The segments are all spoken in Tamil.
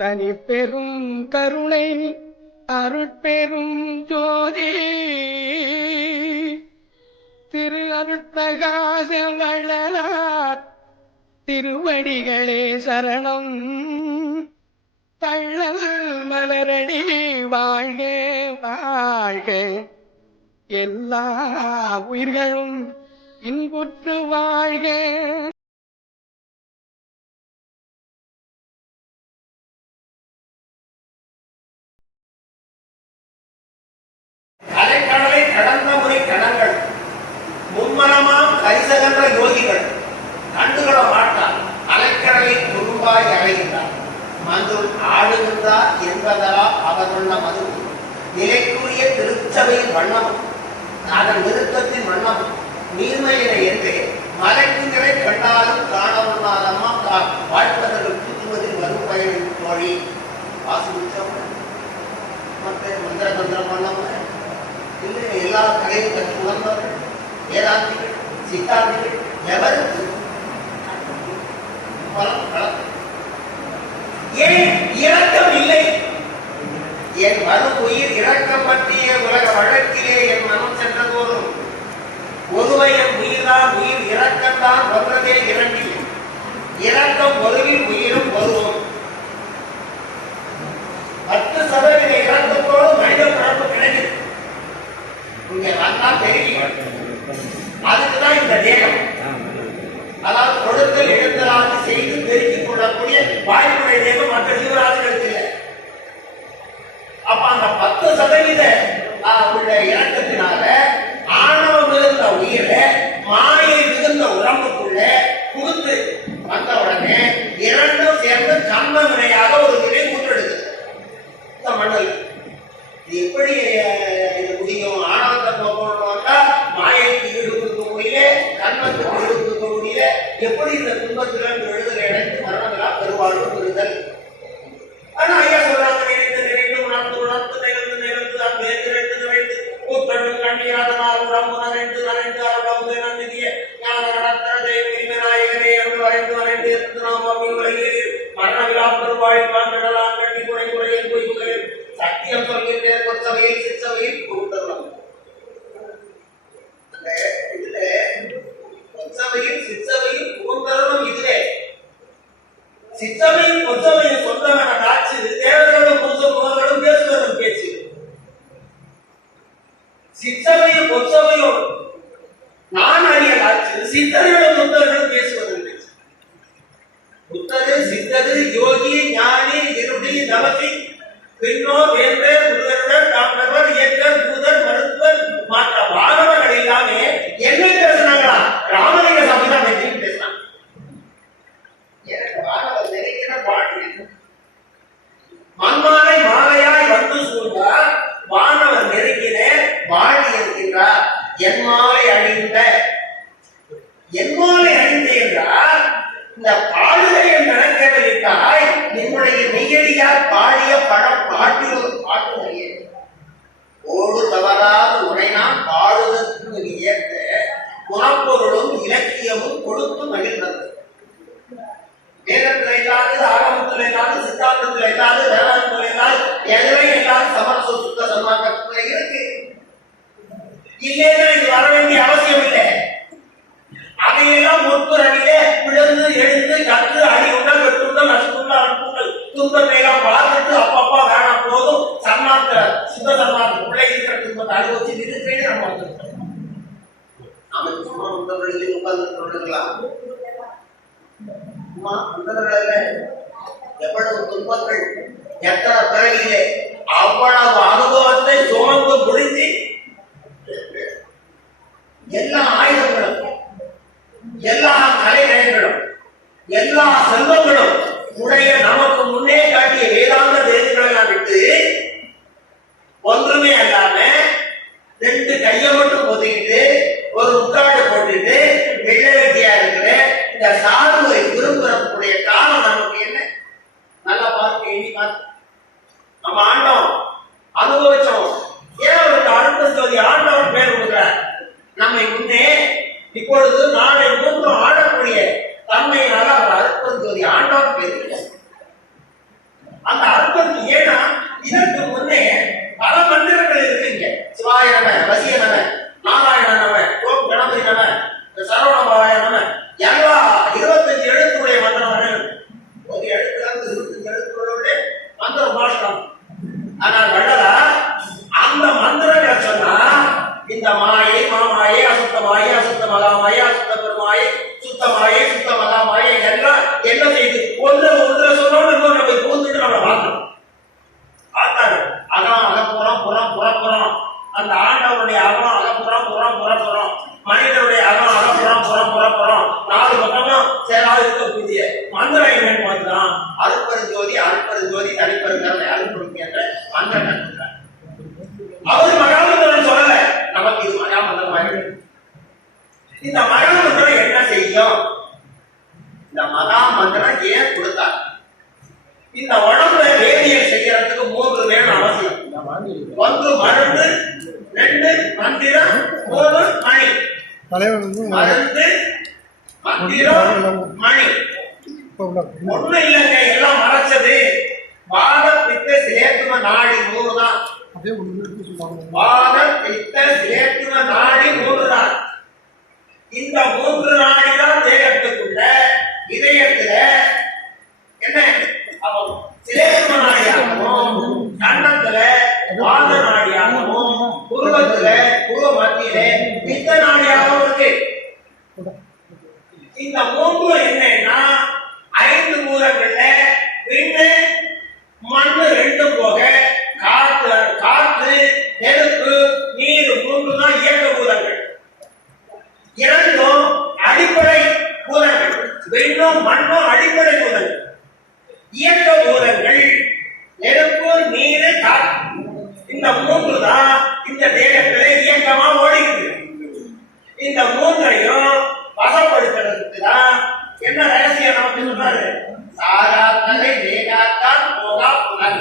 தனி பெரும் கருணை அருட்பெரும் ஜோதி திரு அருட்பிரகாச வள்ளலார் திருவடிகளே சரணம். தள்ளல் மலரடி வாழ்க வாழ்க, எல்லா உயிர்களும் இன்புற்று வாழ்க. அலைக்கடலை கடந்த முறை கணங்கள் மும்மனமாம் கரிசகன்ற யோகிகள் கண்டுகள மாட்டார். அலைக்கடலை துரும்பாய் அறைகின்றார். மதுள் ஆடுகின்றார் என்பதா அவருள்ள மது நிலைக்குரிய திருச்சபையின் வண்ணம் அதன் நிறுத்தத்தின் வண்ணம் நீர்மையினை என்று மலைக்குங்களை கண்டாலும் காணவல்லாதம்மா வாழ்ப்பதற்கு தூங்குவதில் வரும் பயனின் தோழி வாசிச்சம் மற்ற மந்திர தந்திரம் பண்ணவங்க இல்லை. எல்லா கலையும் கற்று உணர்ந்தவர்கள் வேதாந்திகள் சித்தாந்திகள் எவருக்கு ஏன் இரக்கம் இல்லை? என் வரும் உயிர் இரக்கம் பற்றிய உலக வழக்கிலே என் மனம் சென்றதோறும் ஒருவயம் உயிர்தான் உயிர் இரக்கம்தான் ஒன்றதே இரண்டில் இரக்கம் ஒருவில் உயிரும் ஒருவோம். 10% இரக்கத்தோடு மனித பிறப்பு கிடைக்குது. இங்க வந்தா தெரியும். அதுக்குதான் இந்த தேகம், அதாவது கொடுத்தல் எழுத்தலாக செய்து பெருக்கிக் கொள்ளக்கூடிய வாய்ப்புடைய தேகம் மற்ற ஜீவராசிகளுக்கு இல்லை. அப்ப அந்த 10% உள்ள இறக்கத்தினால ஆணவம் மிகுந்த உயிரை மாயை மிகுந்த உடம்புக்குள்ள புகுத்து வந்த உடனே இரண்டும் சேர்ந்து கண்ம வினையாக ஒரு நிலை கூட்டெடுக்குது இந்த மண்ணில். இது எப்படி இது முடியும்? ஆணவத்தை போக்கணும்னா மாயைக்கு ஈடு கொடுக்க முடியல, கண்மத்துக்கு ஈடு கொடுக்க முடியல. எப்படி இந்த துன்பத்திலிருந்து விடுதலை அடைந்து மரணங்களா பெருவாழ்வு பெறுதல்? ஆனா ஐயா சொல்றாங்க, நினைத்து நினைத்து உணர்ந்து உணர்ந்து நிகழ்ந்து நிகழ்ந்து அன்பேற்று நினைத்து நினைத்து கூத்தண்டு கண்ணீராதனால் உடம்பு நனைந்து நனைந்து அரடம்பு நன்னிதிய ஞான நடத்த தெய்வ நாயகனே என்று வரைந்து வரைந்து எடுத்து நாம் உலகில் மரணவிழா பெருவாழ் காண்டிடலாம் கட்டி குறை குறையில் பொய்களில் சத்தியம் சொல்கின்றேன். கொச்சவையில் சிற்றவையில் கூட்டலாம். இதுல கொச்சவையில் சிற்றவையில் கூட்டலும் இதுவே சிற்றவையும் கொச்சவையும் சொந்தமான காட்சி தேவர்களும் கொஞ்சம் முகங்களும் பேசுவதும் பேச்சு. சிற்றவையும் கொச்சவையும் நான் அறிய காட்சி சித்தர்களும் சொந்தர்களும் பேசுவதும் பேச்சு. புத்தரு சித்தரு யோகி ஞானி இருடி நவகி பின்னோர் வேந்தர் முருகர் டாக்டர் இயக்கர் பூதர் மருத்துவர் மற்ற மாணவர்கள் எல்லாமே என்ன பேசுனாங்களா? ராமலிங்க சாமி தான் வெற்றின்னு பேசினாங்க. எனக்கு மாணவர் நிறைகிற பாட்டு மண்மாலை மாலையாய் வந்து சூழ்ந்தார் வானவர் நெருங்கின வாழி இருக்கின்றார். என் மாலை அணிந்த என்றால் இந்த பாடுதலை நடக்கவில்லை. நின்னுடைய நெய்யடியார் பாடிய படம் பாட்டில் ஒரு பாட்டு அறிய ஓடு தவறாத உரைனால் பாடுவதற்கு ஏற்ற குணப்பொருளும் இலக்கியமும் கொடுத்து மகிழ்ந்தது. வேதத்தில் இல்லாது, ஆகமத்தில் இல்லாது, சித்தாந்தத்தில் இல்லாது, வேதாந்தத்தில் இல்லாது, எதுவும் இல்லாத சமரச சுத்த சன்மார்க்கத்துல இருக்கு. இல்லைன்னா இது வர வேண்டிய அவசியம் இல்லை. அதையெல்லாம் முற்புறவிலே விழுந்து எழுந்து கற்று அறிவுடன் வெற்றுடன் அசுக்குள்ள அனுப்புங்கள் துன்பத்தை எல்லாம் பார்த்துட்டு அப்பப்பா வேணாம் போதும் சன்மார்க்க சுத்த சன்மார்க்க உள்ளே இருக்கிற துன்பத்தை அனுபவிச்சு நிறுத்தே நம்ம வந்துருக்கோம். நாம சும்மா வந்தவர்களில் உட்கார்ந்து கொண்டிருக்கலாம். எவ்வளவு துன்பங்கள் எத்தனை பிறகிலே அவ்வளவு அனுபவத்தை சுமந்து முடிஞ்சு எல்லா ஆயுதங்களும் எல்லா கலைகளும் எல்லா செல்வங்களும் உடைய நமக்கு முன்னே காட்டிய வேதாந்த தேதிகளை எல்லாம் விட்டு ஒன்றுமே அல்லாம 2 கையை மட்டும் பொத்திக்கிட்டு ஒரு முக்காடு போட்டுட்டு வெள்ளை வெட்டியா இருக்கிற இந்த சாதுவை விரும்புறக்கூடிய காலம் நமக்கு என்ன? நல்லா பார்த்து எண்ணி பார்த்து நம்ம ஆண்டோம் அனுபவிச்சோம். ஏன் அவருக்கு அழுத்த ஜோதி ஆண்டவர் பேர் கொடுக்கிறார்? நம்மை முன்னே இப்பொழுது நாளை மூன்றும் ஆடக்கூடிய தன்மையினால அவர் அழுத்த ஜோதி ஆண்டவர் பேர். அந்த அர்த்தம் ஏன்னா இதற்கு முன்னே பல மந்திரங்கள் இருக்குங்க. சிவாய நம, வசிய நம, நாராயண நம, ஓம் கணபதி நம, சரவணபாய நம, எல்லா 25 எழுத்துடைய மந்திரங்கள். ஒரு எழுத்துல 25 எழுத்துடைய மந்திர பாஷம். ஆனால் வள்ளலார் அந்த மந்திரங்களை சொன்னா இந்த மாயை, மாமாயை, அசுத்த மாயை, அசுத்த மகாமாயை, அசுத்த பெருமாயை, சுத்த மாயை, சுத்த மகாமாயை எல்லாம் என்ன செய்து ஒன்று சொல்லணும் நம்ம பூந்துட்டு நம்மளை பார்க்கணும். பார்த்தாரு அகம் அகப்புறம் புறம் புறப்புறம். அந்த ஆண்டவருடைய அகம் அகப்புறம் புறம் புறப்புறம், மனிதனுடைய அகம் அகப்புறம் புறம் புறப்புறம், 4 பக்கமும் சேராது இருக்கக்கூடிய மந்திரம் என்னன்னு பார்த்துதான் அருட்பெருஞ்சோதி, அருட்பெருஞ்சோதி, தனிப்பெருங்கருணை, அருட்பெருஞ்சோதி என்ற மந்திரம் கற்றுக்கிறார். அவர் மகாமந்திரம் சொல்லல, நமக்கு இது மகாமந்திரம். இந்த மகாமந்திரம் என்ன செய்யும்? இந்த மகாமந்திரம் ஏன் கொடுத்தார்? இந்த உடம்புல வேதியியல் செய்யறதுக்கு 3 வேணும் அவசியம். 1 மருந்து, 2 மந்திரம், 3 மணி. மருந்து, மந்திரம், மணி. ஒண்ணு இல்லைங்க, எல்லாம் மறைச்சது. வாத பித்த சிலேத்தும நாடி 3 தான். வாத பித்த சிலேத்தும நாடி 3 தான். இந்த 3 நாடி தான் தேகத்துக்குள்ள இதயத்துல என்ன சிலேத்தும நாடியாகவும், கண்ணத்துல வாத நாடியாகவும், புருவத்துல புருவ மத்தியிலே பித்த நாடியாகவும் இருக்கு. இந்த 3 என்னன்னா 5 பூதங்கள்ல விண்ணு மண்ணு 2 போக காற்று நெருப்பு நீர் 3 தான் இயக்க பூதங்கள். 2 அடிப்படை பூதங்கள். விண்ணும் மண்ணும் அடிப்படை பூதங்கள். இயக்க பூதங்கள் நெருப்பு நீர் காற்று. இந்த 3 தான் இந்த தேகத்திலே இயக்கமா ஓடிக்குது. இந்த 3ஐயும் வசப்படுத்துறதுக்கு தான் என்ன ரகசியம் நமக்கு சொல்றாரு? சாராத்தலை வேகாத்தான் போகா புனல்.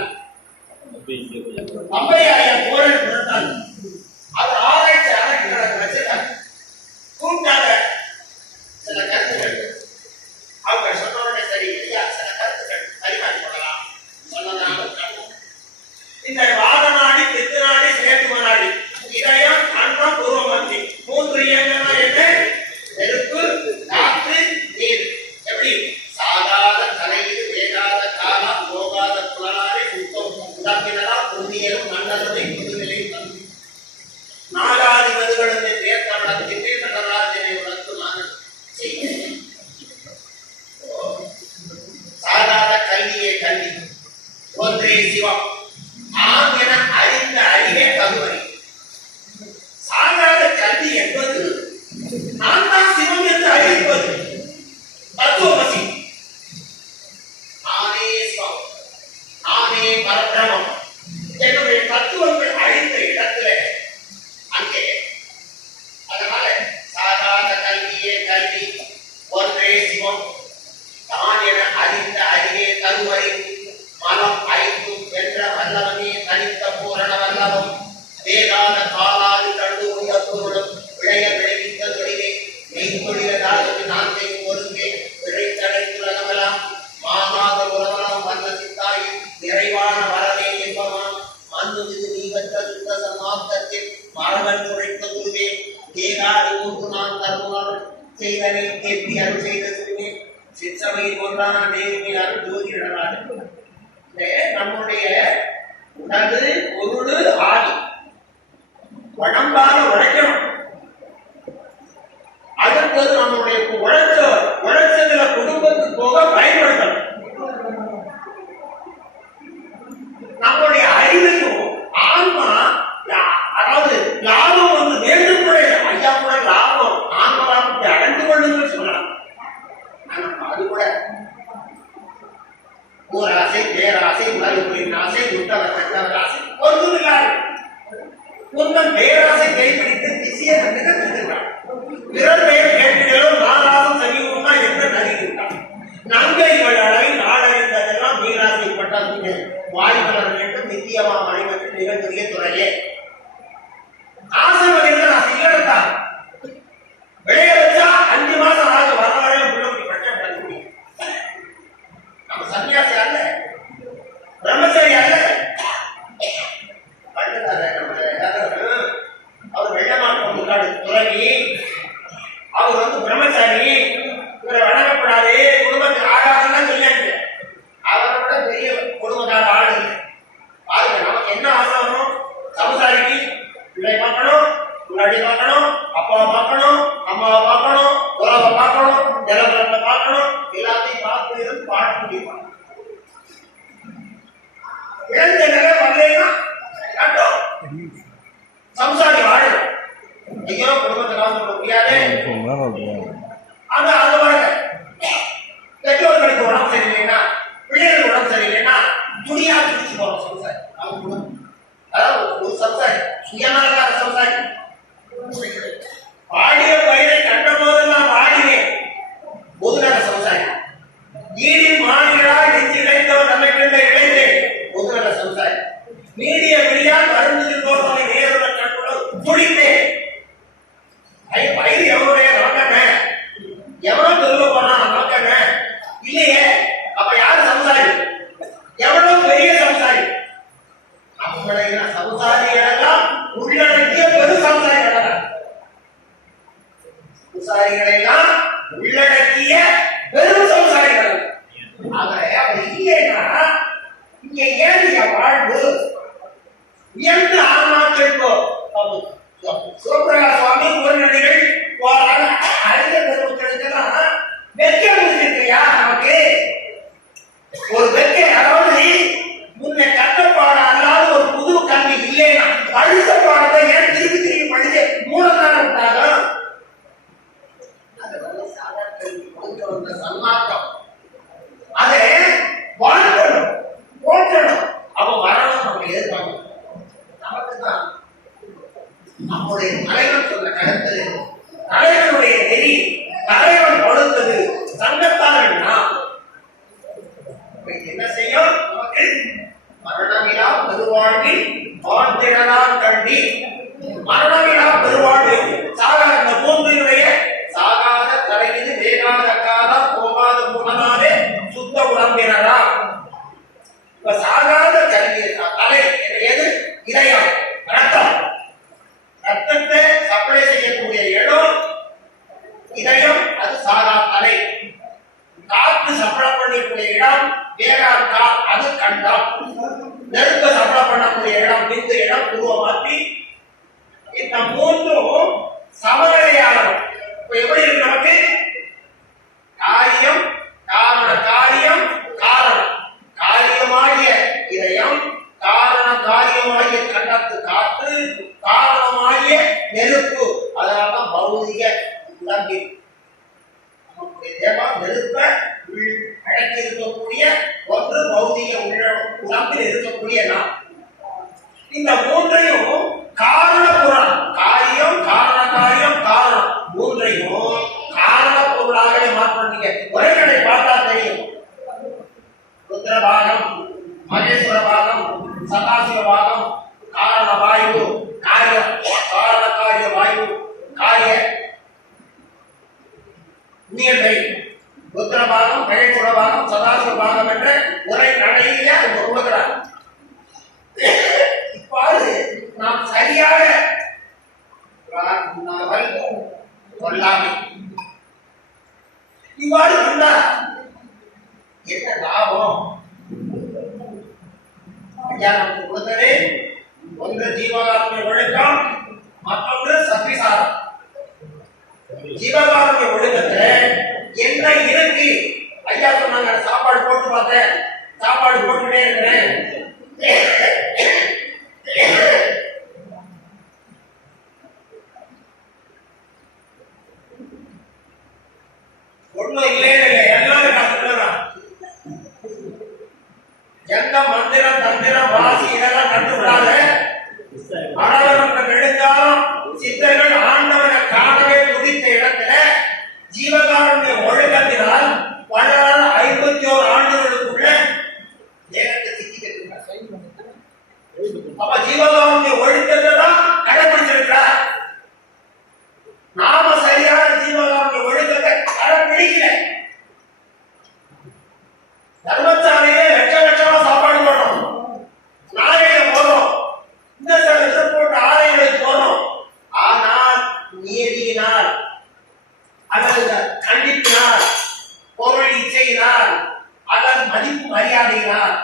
அம்பையாரின் புகழ் கொடுத்தாங்க. அது ஆராய்ச்சி அரங்கத்தில் வச்சுட்டாங்க. கூட்டாக சில கருத்துக்கள் அவங்க சொன்னோட சரி இல்லையா, சில கருத்துக்கள் பரிமாறிக்கொள்ளலாம் சொன்னதாக. இந்த வாத நாடி, பித்து நாடி, சிலேத்தும நாடி, இதயம், அன்னம், பூர்வ மத்தி 3 இயக்கங்கள் என்ன? நெருப்பு, காற்று, நீர். எப்படி? சாகாத தலையில் வேகாத காலம் போகாத புலனாலே சுத்தம் உடம்பினரா புண்ணியரும் மன்னரதை புதுநிலை தந்து நாகாதிபதிகளும் பேர்த்தவளத்திலே நடராஜனை உணர்த்து நான் செய்கிறேன். சாகாத கல்வியே கல்வி, ஒன்றே சிவம். ஆம் என அறிந்த அறிவே தகுவரி. சாகாத கல்வி என்பது நான் தான் சிவம் என்று அறிவிப்பது தத்துவமசி. நானே சிவம், நானே பரபிரமம் என்னுடைய தத்துவங்கள் அழிந்த இடத்துல அங்கே. அதனால சாகாத கல்வியே கல்வி, ஒன்றே சிவம், தான் என அறிந்த அறிவே தருவரை. மனம் 5 என்ற வல்லவனே தனித்த பூரண வல்லவம். வேகாத காலாது கண்டு உள்ள பொருளும் விளைய விளைவித்த தொழிலே மெய்தொழிலாளர்கள் நான் செய்யும் ஒருங்கே விளைத்தடைத்துலகமெல்லாம் மாமாத உறவனம் வந்த சித்தாயின் நிறைவான வரவே என்பமாம். மண்ணு இது நீ பெற்ற சுத்த சமாப்தத்தில் மரபன் துறைத்த குருவே தேகாது மூன்று நான் தருவார் செய்தனை கேட்பி அருள் செய்த சிறுமே சிற்சபையில் ஒன்றான தேவமே அருள் ஜோதிடனார். நம்முடைய உடல் பொருள் ஆதி உடம்பால உழைக்கணும். அடுத்தது நம்முடைய உழைச்சதுல குடும்பத்துக்கு போக பயன்படுத்தணும். நம்முடைய அறிவையும் ஆன்மா, அதாவது லாபம் வந்து வேண்டும் கூட ஐயா கூட லாபம் ஆன்ம லாபத்தை அடைந்து கொள்ளுங்கள் சொல்லலாம். அது கூட ஓராசை, பேராசை, உலகின் ஆசை, உத்தவர் கட்டவர் ஆசை ஒன்றும் இல்லாது உங்கள் பேராசை கைப்பிடித்து திசையை கற்றுக்கிறார். பிறர் பெயர் கேட்கிறோம் நாளாகும் சமீபமா என்று நடிக்கிறார். நங்கை அளவை நாடறிந்ததெல்லாம் நீராசைப்பட்ட வாய்மலர் வேண்டும் நித்தியமா மணிமன்று மிகப்பெரிய துறையே. ஆசிர்வதிகள் நான் இல்லத்தான் விளைய வச்சா 5 மாசம் ஆக வர வரையும் பிள்ளை பிரச்சனை பண்ண முடியும். நம்ம சன்னியாசி அல்ல, பிரம்மச்சாரி அல்ல. அவர் வெள்ளமாட்டு முன்னாடி துறவி, அவர் வந்து பிரம்மச்சாரி, இவரை வணங்கப்படாது, குடும்பத்துக்கு ஆகாதான் சொல்லியாச்சு. அவரை விட பெரிய குடும்பத்தார ஆளு பாருங்க. நமக்கு என்ன ஆசை வரும்? சமுதாரிக்கு பிள்ளை பார்க்கணும், முன்னாடி பார்க்கணும், அப்பாவை பார்க்கணும், அம்மாவை பார்க்கணும், உறவை பார்க்கணும், நிலவரத்தை பார்க்கணும், எல்லாத்தையும் பார்த்து இருந்து பாட முடியுமா? இழந்த நிலை வரலைன்னா கட்டும் சம்சாரி வாழும். ஐயோ குடும்பத்தை காசு முடியாது. ஆனா அது வாழ பெற்றோர்களுக்கு உடம்பு சரியில்லைன்னா, பிள்ளைகளுக்கு உடம்பு சரியில்லைன்னா துணியா பிடிச்சு போறோம் சம்சாரி. அதாவது ஒரு சம்சாரி சுயநலக்கார சம்சாரி. பாடிய பயிரை கண்ட போதெல்லாம் வாடினேன் பொதுநல சம்சாரி. ஈடின் மாநிலா நெஞ்சு இழைத்தவர் நம்மை கண்ட இழைத்தேன் பொதுநல சம்சாரி. மீடிய வெளியால் மருந்து தோற்றமை நேருடன் கட்டுடன் துடித்தேன். பயிர் எவனுடைய நோக்கங்க? எவனோ திரும்ப போனா நோக்கங்க இல்லையே. அப்ப யாரு சம்சாரி? எவனோ பெரிய சம்சாரி. அவங்களை சம்சாரிகளெல்லாம் உள்ளடக்கிய பெரு சம்சாரிகள். சம்சாரிகளெல்லாம் உள்ளடக்கிய பெரும் சம்சாரிகள். அவர் இல்லைன்னா இங்க ஏன் வாழ்வு என்று ஆன்மா கேட்போம். சிவபிரகாச சுவாமி உரைநடைகள் அறிந்த பெருமக்களுக்கெல்லாம் வெக்கம் இருக்கியா? நமக்கு ஒரு வெக்கை, அதாவது முன்ன கட்டப்பாட அல்லாத ஒரு புது கல்வி இல்லைன்னா பழுத்த பாடத்தை ஏன் திருப்பி திருப்பி படிச்சு மூலத்தான விட்டாங்க. அது வந்து சாதாரண கல்வி கொடுக்க வந்த சன்மார்க்கம். அதை வாழ்க்கணும், போற்றணும். அவன் வரணும், நம்ம எதிர்பார்க்கணும். நமக்கு தான் நம்முடைய தலைவன் சொன்ன கருத்து, தலைவனுடைய நெறி, தலைவன் கொடுத்தது சங்கத்தாரன்னா என்ன செய்யும்? நமக்கு மரணமிலா பெருவாழ்வில் வாழ்ந்திடலாம் கண்டி. மரணமிலா வாழ்வில் சாகாத மூன்றினுடைய சாகாத தலைவிது வேகாத காலம் போகாத முகனாலே சுத்த உடம்பினரா. இப்ப சாகாத கல்வி தலை எது? இதயம், ரத்தம். ரத்தத்தை சப்ளை செய்யக்கூடிய இடம் இதயம், அது சாகா தலை. காற்று சப்ளை பண்ணக்கூடிய இடம் வேகா, அது கண்டம். நெருப்ப சப்ளை பண்ணக்கூடிய இடம் விந்து இடம் உருவமாற்றி. இந்த மூன்றும் சமநிலையானது. இப்ப எப்படி இருக்கு நமக்கு? காரியம், காரண, காரியம், காரணம். காரியமாகிய இதயம், காரண காரியமாகிய கண்டத்து காற்று, காரணமாகிய நெருப்பு. அதனால்தான் பௌதிக உடம்பில் நெருப்ப அடக்கி இருக்கக்கூடிய ஒன்று பௌதிக உடம்பில் இருக்கக்கூடிய நாம். இந்த மூன்றையும் காரண புறம், காரியம், காரண காரியம், காரணம் மூன்றையும் காரண பொருளாகவே மாற்றீங்க. உரைநடை பார்த்தா தெரியும். ருத்ர பாகம், மகேஸ்வர பாகம், சதாசிவ பாகம், காரண வாயு, காரியம், காரண காரிய வாயு, காரிய நீர்மை, ருத்ரபாகம், மகேஸ்வரபாகம், சதாசிவபாகம் என்ற உரை நடையிலே அவங்க கொடுக்கிறார். இவ்வாறு நாம் சரியாக கொள்ளாமை இவ்வாறு கொண்டார் என்ன லாபம்? ஐயா நமக்கு கொடுத்ததே ஒன்று ஜீவகாருண்ய ஒழுக்கம், மற்றொன்று சத்விசாரம். ஜீவகாருண்ய ஒழுக்கத்துல என்ன இருக்கு? ஐயா சொன்னாங்க, சாப்பாடு போட்டு பார்த்தேன், சாப்பாடு போட்டுட்டே இருக்கிறேன். ஒண்ணும் இல்லை, எல்லாரும் கத்துக்கிறான். எந்த மந்திரம் தந்திரம் வாசி இதெல்லாம் கற்றுவிடாத. ஆடவர்கள் எழுந்தாலும் சித்தர்கள் ஆண்டவனை காணவே துடித்த இடத்துல ஜீவகாருண்ய ஒழுக்கத்தினால் 51 ஆண்டுகளுக்குள்ள தேகத்தை சிக்கி கட்டுகிறார். அப்ப ஜீவகாருண்ய ஒழுக்கத்தை தான் கடைபிடிச்சிருக்கிறார். நாம சரியான ஜீவகாருண்ய ஒழுக்கத்தை கடைபிடிக்கல. தர்மசாலையிலே லட்சமா சாப்பாடு போடுறோம், நாளையில போறோம், இந்த லட்சம் போட்டு ஆலயங்களுக்கு போறோம். ஆனால் நியதியினால் அல்லது கண்டிப்பினால், பொருள் இச்சையினால் அல்லது மதிப்பு மரியாதையினால்,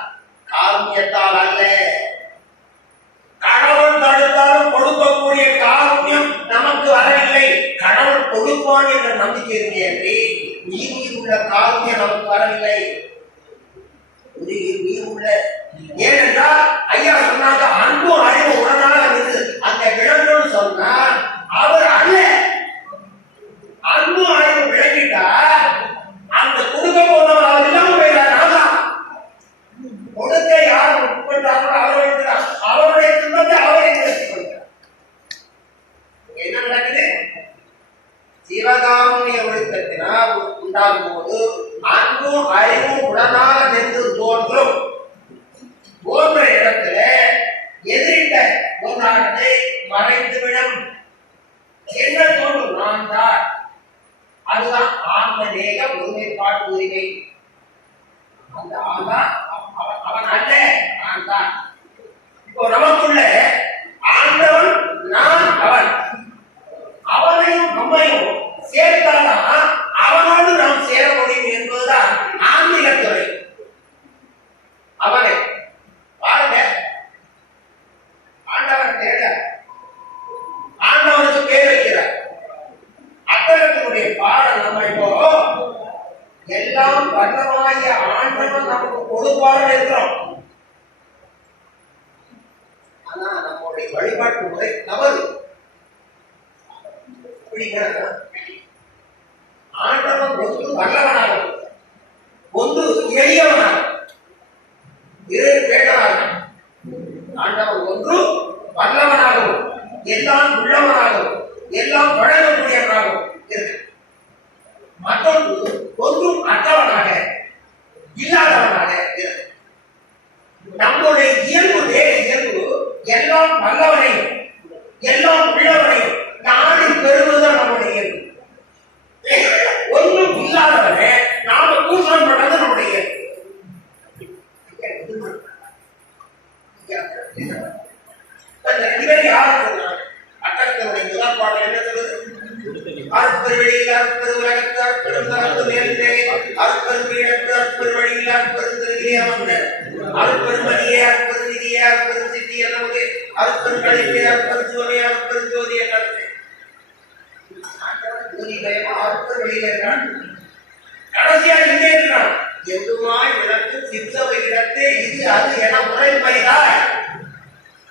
காருண்யத்தால் அல்ல. கடவுள் தடுத்தாலும் கொடுக்கக்கூடிய காருண்யம் நமக்கு வரவில்லை. கடவுள் கொடுப்பான் என்ற நம்பிக்கை இருக்கிறது. நீர் உள்ள காருண்யம் நமக்கு வரவில்லை. நீர் உள்ள ஏனென்றால் ஐயா சொன்னாங்க, அன்பும் அறிவு உடனாக இருந்து அந்த விளங்கணும்னு சொன்னார். அவர் அல்ல, அன்பும் அறிவு விளங்கிட்டா அந்த கொடுக்க போனவர் அவர் இல்லாம போயிடார். கொடுக்க யார் உட்பட்டார்களோ அவர் வைக்கிறார், அவருடைய துன்பத்தை அவரை நிறுத்திக் கொள்கிறார். என்ன நடக்குது? சிவகாருண்ய ஒழுக்கத்தினால் உண்டாகும் போது அன்பும் அறிவும் உடனாக நின்று தோன்றும். தோன்ற இடத்துல எதிரிட்ட போராட்டத்தை மறைந்துவிடும். என்ன தோன்றும்? நான் தான். அதுதான் ஆன்மநேய ஒருமைப்பாட்டு உரிமை. அந்த ஆன்தான் அவன் அல்ல, நான் தான். இப்போ நமக்குள்ள ஆண்டவன் நான் அவன், அவனையும் நம்மையும் சேர்த்தால்தான் அவனோடு நாம் சேர முடியும் என்பதுதான் ஆன்மீகத்துறை. அவனை பாருங்க, ஆண்டவன் தேட ஆண்டவனுக்கு பேர் வைக்கிறார். அத்தகத்தினுடைய பாடம் நம்ம இப்போ எல்லாம் வல்லமாகிய ஆண்டவன் நமக்கு கொடுப்பார்கள் இருக்கிறோம். ஆனா நம்முடைய வழிபாட்டு முறை தவறு. ஆண்டவன் ஒன்று வல்லவனாகும், ஒன்று எளியவனாகும், இரு கேட்டவனாகும். ஆண்டவன் ஒன்று வல்லவனாகவும் எல்லாம் உள்ளவனாகவும் எல்லாம் வழங்கக்கூடியவனாகவும் இருக்கு. மற்றொன்று ஒன்றும் அற்றவனாக இல்லாதவனாக இருக்கு. நம்முடைய இயல்பு இயல்பு எல்லாம் வல்லவனையும் எல்லாம் உள்ளவனையும் நாடி பெறுவதுதான் நம்முடைய இயல்பு. ஒன்றும் இல்லாதவனே நாம கூசம் பண்ணது நம்முடைய இயல்பு. அட்டத்தினுடைய முதல் பாடல் என்ன சொல்லுது? அற்பெருவெளியில் அற்பெருவுலகத்து அற்பெருந்தகத்து நேர்ந்தே அற்பெருவீடத்து அற்பெருவெளியில் அற்பெருந்திருதியே அமர்ந்த அற்பெருமதியே அற்பெருநிதியே அற்பெருசித்தி நமக்கு அற்பெருக்களிப்பே அற்பெருசுவமே அற்பெருஞ்சோதிய கருத்து. அற்பெருவெளியில் இருக்கிறான், கடைசியா இங்கே இருக்கிறான். எங்குமாய் விளக்கு சித்தவை இடத்தே இது அது என முறைப்பைதாய்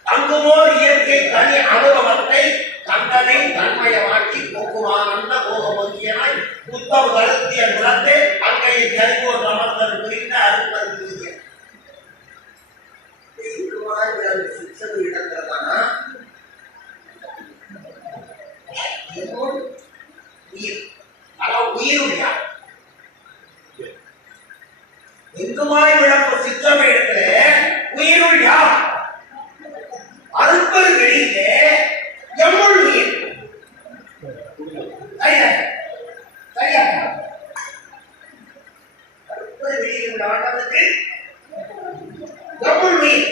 அங்குமோர் இயற்கை தனி அனுபவத்தை தந்தனை தன்மயமாக்கி போக்குமானந்த போகமொழியாய் புத்தம் கருத்திய குணத்தை அங்கையை கருவோர் அமர்ந்தல் குறித்த அறுப்பது சித்தவை இடங்கிறதானா உயிர், அதாவது உயிருடைய எங்குமாய் விளக்கு சித்தவை இடத்துல உயிருள் யார்? அறுப்பது வெளியிலே எம்முள் உயிர். சரியா? அறுப்பது வெளியில் உள்ள ஆண்டவனுக்கு எம்முள் உயிர்.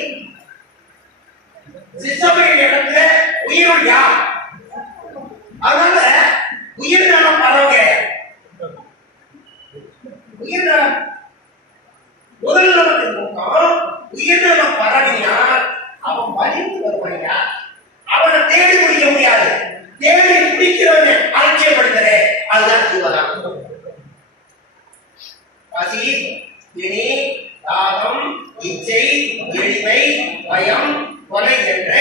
சித்தமையின் இடத்துல உயிருள் யார்? அதனால உயிர் நலம் பரவ உயிர் நலம் முதல் நலத்தின் நோக்கம் உயிர் நலம் பரவினால் அவன் வலிந்து வருவாயா? அவனை தேடி பிடிக்க முடியாது. தேடி பிடிக்கிறவனை அலட்சியப்படுத்துறே, அதுதான் ஜீவகாருண்யம். பசி, பிணி, தாகம், இச்சை, எளிமை, பயம், கொலை என்ற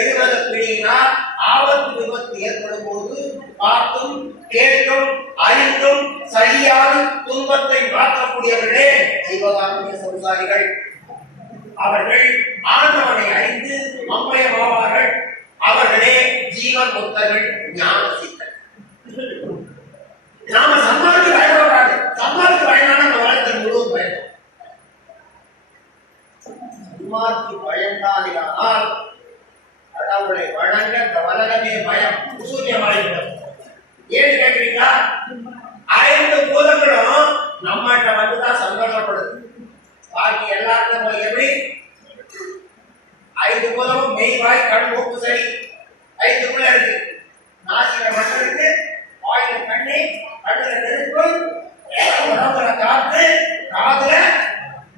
70 பிணியினால் ஆபத்து விபத்து ஏற்படும் போது பார்த்தும் கேட்டும் அறிந்தும் சரியான துன்பத்தை மாற்றக்கூடியவர்களே ஜீவகாருண்ய சம்சாரிகள். அவர்கள் ஆண்டவனை அறிந்து அம்மயமாவார்கள். அவர்களே ஜீவன் முக்தர்கள், ஞான சித்தர். நாம சம்மாவுக்கு பயன்படாது. சம்மாவுக்கு பயனான நம்ம வாழ்க்கை முழுவதும் பயன். சம்மாவுக்கு பயன்தான் செய்தால் கடவுளை வணங்க இந்த உலகமே பயம் சூரியமாகிவிடும். ஏன்னு கேட்கிறீங்களா? 5 பூதங்களும் நம்மகிட்ட வந்துதான் சந்தோஷப்படுது. பாக்கி எல்லாருக்கும் எப்படி 5 பூதமும் மெய் வாய் கண் மூக்கு சரி 5க்குள்ள இருக்கு. நாசில மட்டும் இருக்கு, வாயில கண்ணி, கண்ணுல நெருப்பு, உடம்புல காத்து, காதுல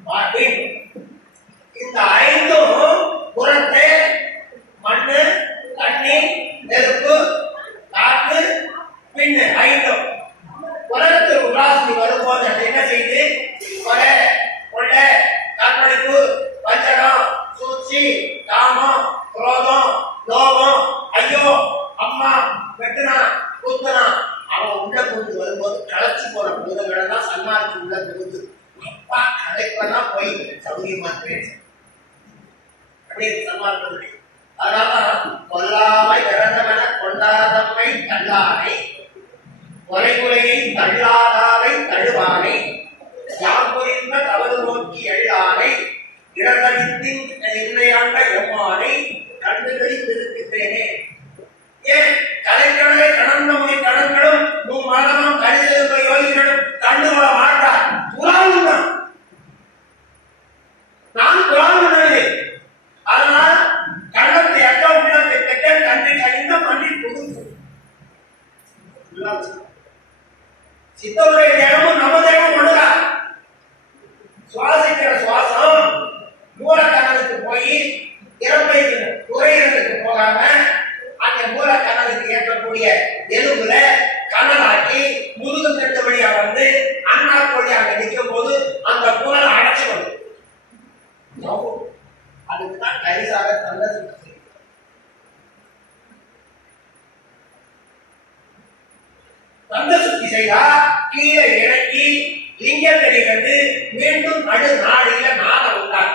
மாட்டி. இந்த 5ம் புறத்தே மண்ணு, தண்ணி, நெருப்பு, காற்று, பின்னு 5ம் உலகத்து உலாசி வரும்போது அது என்ன செய்து கொலை, கொள்ளை, கற்பழிப்பு, வஞ்சகம், சூழ்ச்சி, காமம், குரோதம், லோகம், ஐயோ, அம்மா, வெட்டுனா, குத்துனா, அவன் உள்ள புகுந்து வரும்போது களைச்சு போற பூதங்களை தான் சன்மார்க்கு உள்ள புகுந்து அப்பா கலைப்பெல்லாம் போய் சௌரியமா பேச அப்படியே சன்மார்க்கு. அதனால கொல்லாமை இறந்தவன கொண்டாதமை தள்ளானை, கொலைமுறையை தள்ளாதாவை தழுவானை, யார் புரிந்த தவறு நோக்கி எழானை, இடர்களின் நிர்ணயாண்ட எம்மானை கண்டுகளில் இருக்கின்றேனே. ஏன் கலைக்கடலை கடந்த முறை கடன்களும் மாதமும் கடித யோகிகளும் கண்டுகொள்ள மாட்டார். குரான் தான், நான் குரான் உணர்வு. அதனால் கள்ளத்தை அக்க உள்ளத்தை பெற்ற கண்ணை கழிந்த மண்ணில் புகுந்து சித்தருடைய தேகமும் நம்ம தேகமும் ஒண்ணுதான். சுவாசிக்கிற சுவாசம் மூலக்கணலுக்கு போய் இறப்பை குறையிறதுக்கு போகாம அந்த மூலக்கணலுக்கு ஏற்கக்கூடிய எலும்புல கனலாக்கி முதுகு தட்டு வழியா வந்து அண்ணாக்கு வழியாக நிற்கும் போது அந்த குரல் அடைச்சு வரும். அதுக்குதான் கைசாக தந்த தந்த சுத்தி செய்தா கீழே இறக்கி லிங்கத்தடியிலிருந்து மீண்டும் நடு நாடியில நாதம் உண்டார்.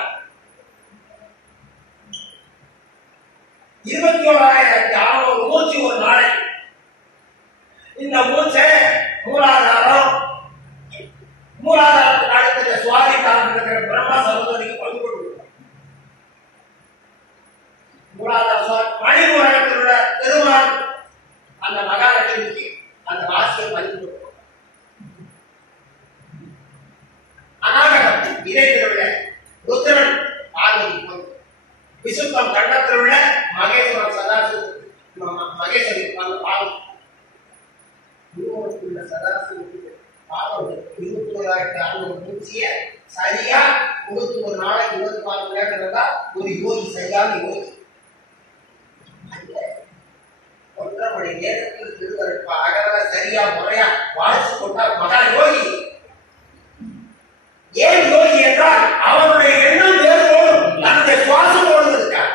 21,600 மூச்சு ஒரு நாளை. இந்த மூச்சை மூலாதாரத்துக்கு அடுத்த சுவாதி காலம் இருக்கிற பிரம்மா சகோதரிக்கு பங்கு கொடுக்கும். மூலாதார மணிபூரகத்தில் உள்ள பெருமாள் அந்த மகாலட்சுமிக்கு அந்த வாசியை பங்கு கொடுக்கும். அநாககம் இதயத்தில் உள்ள ருத்ரன் பார்வதி பங்கு. விசுத்தம் கண்டத்தில் உள்ள மகேஸ்வரன் மகேஸ்வரி பாவம். உள்ள சதாசிவத்துக்கு பாவம் 21,600 மூச்சிய சரியா கொடுத்து ஒரு நாளைக்கு 24 மணி நேரம் இருந்தா ஒரு யோகி சரியான யோகி. 1.5 மணி நேரத்தில் திருவருட்ப அகர சரியா முறையா வாசி கொண்டார் மகா யோகி. ஏன் யோகி என்றால் அவனுடைய எண்ணம் வேறு போடும், அந்த சுவாசம் ஓடுவதற்காக.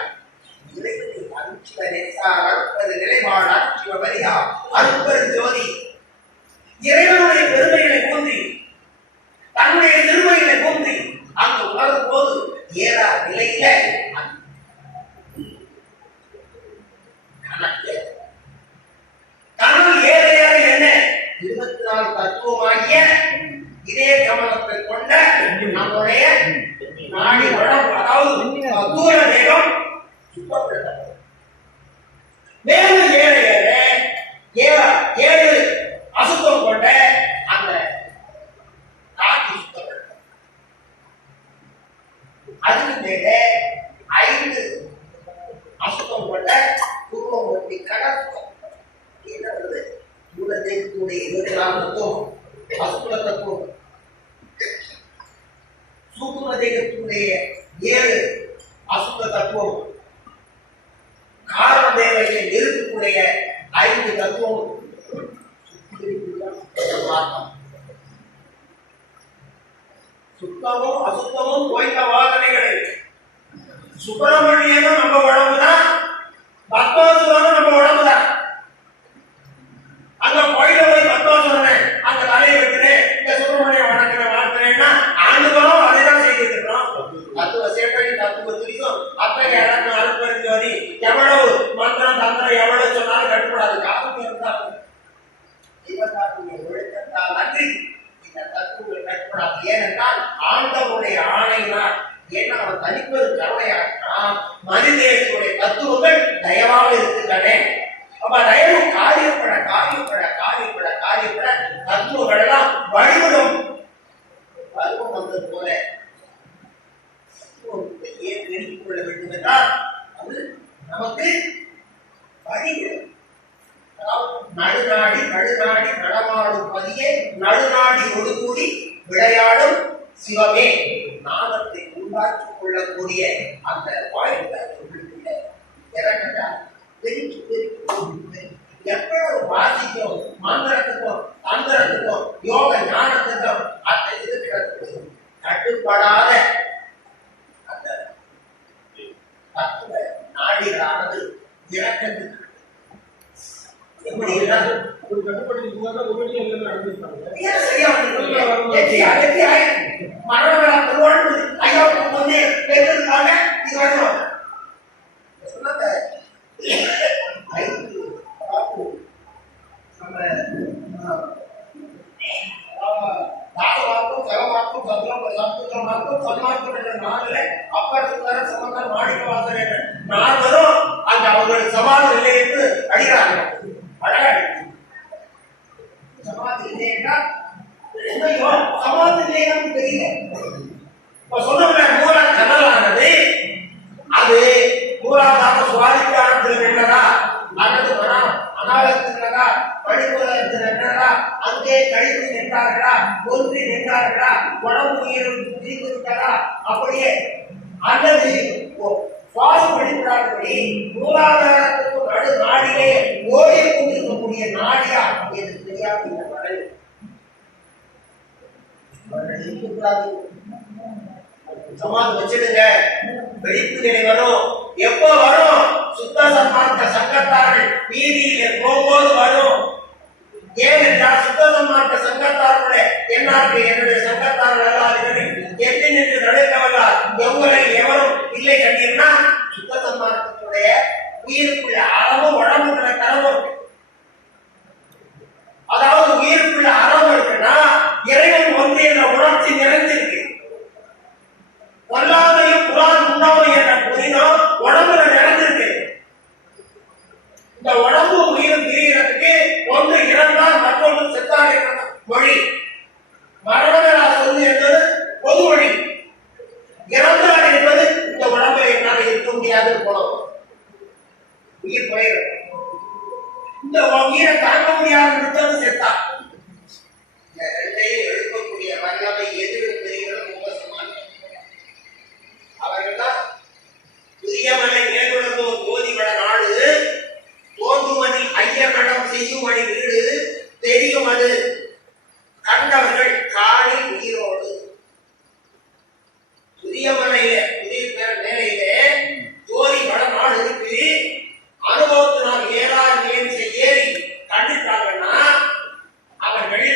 நிலைப்பாடு சிவபரியா அருட்பெரு ஜோதி இறைவனுடைய பெருமைகளை கூன்றி தன்னுடைய திருமைகளை கூன்றி அந்த உணரும் போது ஏதா நிலையில கனல் ஏழையாக என்ன 24 தத்துவமாகிய இதே கமலத்தை கொண்ட நம்முடைய நாடி வளம், அதாவது தூர வேகம் சுத்தப்படுத்த மேலும் ஏழு அசுத்தம் கொண்ட அந்த காட்சி சுத்தப்படுத்த அதுக்கு மேலே 5 அசுத்தம் கொண்ட பூர்வம் ஒட்டி கடற்கும் என்ன வருது மூலதேகத்துடைய 24 தத்துவம் அசுத்த தத்துவம், சூக்கும தேகத்துடைய 7 அசுத்த தத்துவம், காரண தேவையை இருக்கக்கூடிய 5 தத்துவம், சுத்தமும் அசுத்தமும் போய்த்த வாதனைகளை. சுப்பிரமணியனும் நம்ம உடம்புதான், பத்மாசுரனும் நம்ம உடம்புதான். அங்க கோயில போய் பத்மாசுரன் அந்த தலையை வைக்கிறேன், இந்த சுப்பிரமணிய வணக்கம் வாழ்த்துறேன்னா ஆண்டுகளும் அதைதான் செய்துட்டு இருக்கிறோம். தத்துவ சேட்டை தத்துவ துரிசம் அத்தகைய அடக்கம் அருட்பெரும் ஜோதி எவ்வளவு மந்திரம் தந்திரம் எவ்வளவு சொன்னாலும் கட்டுப்படாது. காப்பு இருந்தாலும் ஒழுக்கத்தால் நன்றி இந்த தத்துவங்கள் கட்டுப்படாது. ஏனென்றால் ஆண்டவருடைய ஆணையினால், ஏன்னா அவன் தனிப்பெரும் கருணையாகிறான். மனிதனுடைய தத்துவங்கள் தயவாக இருக்கின்றன. அப்ப தயவும் காரியப்பட தத்துவங்கள் எல்லாம் வழிவிடும். பருவம் வந்தது போல ஏன் தெரிந்து கொள்ள வேண்டும் என்றால் அது நமக்கு வழிவிடும். நடுநாடி நடமாடும் பதியே நடுநாடி ஒடுக்கூடி விளையாடும் சிவமே நாமத்தை உண்டாக்கிக் கொள்ளக்கூடிய அந்த வாய்ந்த எவ்வளவு வாசிக்கும் மந்திரத்துக்கும் தந்திரத்துக்கும் யோக ஞானத்துக்கும் அந்த இருக்கிறது கட்டுப்படாத அந்த தத்துவ நாடிகளானது இறக்கத்துக்கு எப்படி மரண ஐயாவுக்கு முன்னே பெற்றிருக்காங்க. அவர்களுக்கு சமாதம் இல்லை என்று அடிக்கிறார்கள். சமாதி இல்லை என்றால் சமாதி இல்லைன்னு தெரியல. சொன்ன மூல கடலானது அது மூலாதார சுவாதிக்காரத்தில் நின்றதா அல்லது அனாலத்தில் நின்றதா படிப்புலத்தில் நின்றதா அங்கே கழிவு நின்றார்களா ஒன்றி நின்றார்களா உடம்பு உயிரும் பிரிந்து விட்டதா அப்படியே அல்லது சுவாசம் படிப்படாதபடி மூலாதாரத்துக்கு நடு நாடிலே ஓடிக் கொண்டிருக்கக்கூடிய நாடியா என்று தெரியாது. இந்த மழை சமாதி வச்சிடுங்க. வெடிப்பு நிலை வரும். எப்போ வரும்? சுத்த சன்மார்க்க சங்கத்தார்கள் வீதியிலே போகும்போது வரும். ஏனென்றால் சுத்த சன்மார்க்க சங்கத்தார்களுடைய என்னுடைய சங்கத்தார்கள் அல்லாதவர்கள் எட்டி நின்று நடக்கவல்லார் எவ்வளவு எவரும் இல்லை கண்டீர்னா சுத்த சன்மார்க்கத்துடைய உயிருக்குள்ள அறமும் உடம்புக்குள்ள கரமும், அதாவது உயிருக்குள்ள அறம் இருக்குன்னா இறைவன் ஒன்று என்ற உணர்ச்சி நிறைஞ்சிருக்கு. வல்லாமையும் புறான் உண்ணாமை என்ற புதினம் உடம்புல நிறைஞ்சிருக்கு. இந்த உடம்பு உயிரும் பிரிகிறதுக்கு ஒன்று இறந்தால் மற்றொன்று செத்தால் என்ற மொழி. மரணமேலா சொல்லு என்பது பொது மொழி. இறந்தால் என்பது இந்த உடம்பை என்னால் இருக்க முடியாது போனோம். உயிர் போயிடும். இந்த உயிரை தாக்க முடியாது செத்தா. ரெண்டையும் எழுப்பக்கூடிய வல்லமை எதிரும் தெரிகிறது. அவர்கள்தான் புதியமலை மேற்கொள்ளும் போதிவட நாடு தோன்றுவதில் ஐயமடம் செய்யுமணி வீடு தெரியும் அது கண்டவர்கள் காலில் உயிரோடு. புதியமலையிலே புதிய மேலையிலே ஜோதி வட நாடு இருக்கு. அனுபவத்தினால் ஏறி கண்டுட்டாங்கன்னா அவர்கள்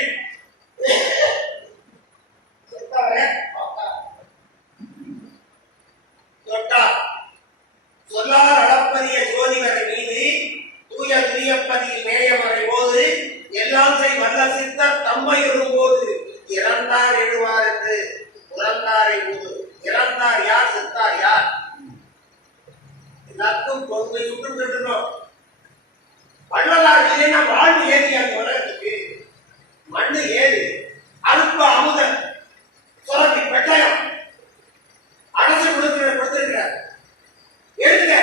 சொல்லார் அளப்பதிய ஜோதிவரை மீது தூய துரியப்பதியில் மேயமறை போது எல்லாம் செய் வல்ல சித்தர் தம்மை எழும்போது இறந்தார் எழுவார் என்று உறந்தாரை போது இறந்தார் யார் செத்தார் யார் எல்லாத்துக்கும் பொறுமை சுட்டுருக்கோம். வள்ளலார் இல்லைன்னா வாழ்வு ஏறி அந்த உலகத்துக்கு மண்ணு ஏறு அனுப்ப அமுதன் சுரப்பி பெட்டயம் அரசு கொடுத்திருக்கிறார். எழுதுங்க.